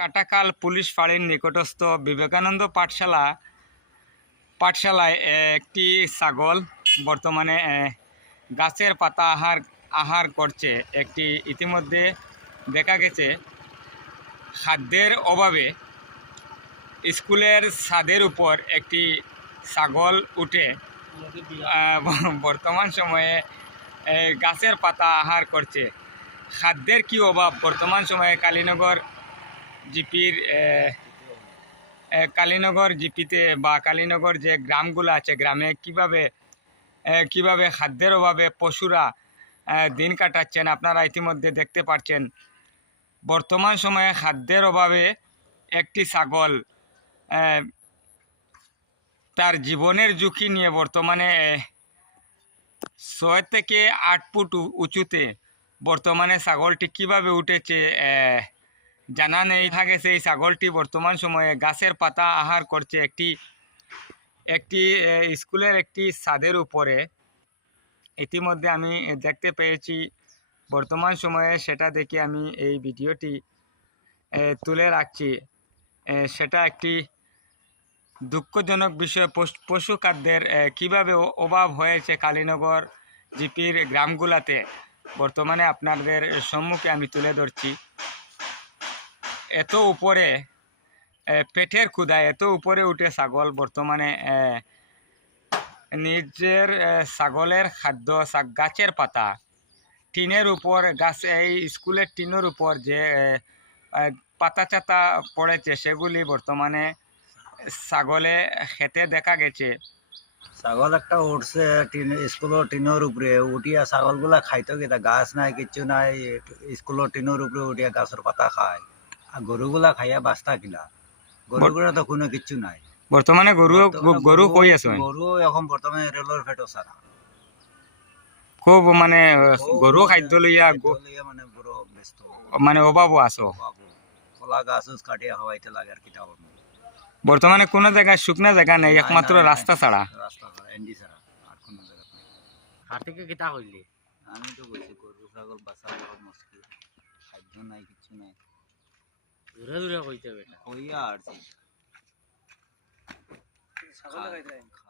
Katakhal police ফাঁড়ির নিকটস্থ বিবেকানন্দ পাঠশালায় একটি ছাগল বর্তমানে গাছের পাতা আহার করছে। ইতিমধ্যে দেখা গেছে খাদ্যের অভাবে স্কুলের ছাদের উপর একটি ছাগল উঠে বর্তমান সময়ে গাছের পাতা আহার করছে। খাদ্যের কি অভাব বর্তমান সময়ে কালীনগর জিপিতে বা কালীনগর যে গ্রামগুলো আছে, গ্রামে কিভাবে খাদ্যের অভাবে পশুরা দিন কাটাচ্ছেন আপনারা ইতিমধ্যে দেখতে পাচ্ছেন। বর্তমান সময়ে খাদ্যের অভাবে একটি ছাগল তার জীবনের ঝুঁকি নিয়ে বর্তমানে 6 থেকে 8 ফুট উঁচুতে বর্তমানে ছাগলটি কিভাবে উঠেছে জানা নেই। থাকে সেই ছাগলটি বর্তমান সময়ে গাছের পাতা আহার করছে একটি স্কুলের একটি ছাদের উপরে। ইতিমধ্যে আমি দেখতে পেয়েছি, বর্তমান সময়ে সেটা দেখে আমি এই ভিডিওটি তুলে রাখছি। সেটা একটি দুঃখজনক বিষয়। পশু খাদ্যের কীভাবে অভাব হয়েছে কালীনগর জিপির গ্রামগুলাতে বর্তমানে আপনাদের সম্মুখে আমি তুলে ধরছি। এত উপরে পেটের ক্ষুধায় এত উপরে উঠে ছাগল বর্তমানে নিজের ছাগলের খাদ্য গাছের পাতা টিনের উপর, এই স্কুলের টিনের উপর যে পাতা চাতা পড়েছে সেগুলি বর্তমানে ছাগলে খেতে দেখা গেছে। ছাগল একটা উঠছে স্কুলের টিনের উপরে উঠিয়া ছাগলগুলা খাইতো কিনা, গাছ নাই কিচ্ছু নাই, স্কুলের টিনের উপরে উঠিয়া গাছের পাতা খায়। আর গরুগুলা খাইয়া বাস্তা কিনা, গরুগুলা তো কোনো কিচ্ছু নাই বর্তমানে। গরু কই আছে? গরু এখন বর্তমানে রেলের ফেটো ছাড়া খুব মানে গরু খাদ্য লইয়া মানে বড় ব্যস্ত, মানে অভাবও আছো। কলা গাছ কাটিয়া হওয়াইতে লাগে আর কিটা বর্তমানে কোনো জায়গায় শুকনা জায়গা নেই, একমাত্র রাস্তা ছাড়া। এনডি ছাড়া আর কোনো জায়গা নেই। হাট থেকে কিতা হইলি? আমি তো বলছি গরু ছাগল বাঁচা বড় মুশকিল, খাদ্য নাই কিছু নাই, দূরে দূরে হইতে বেটা হইয়া আর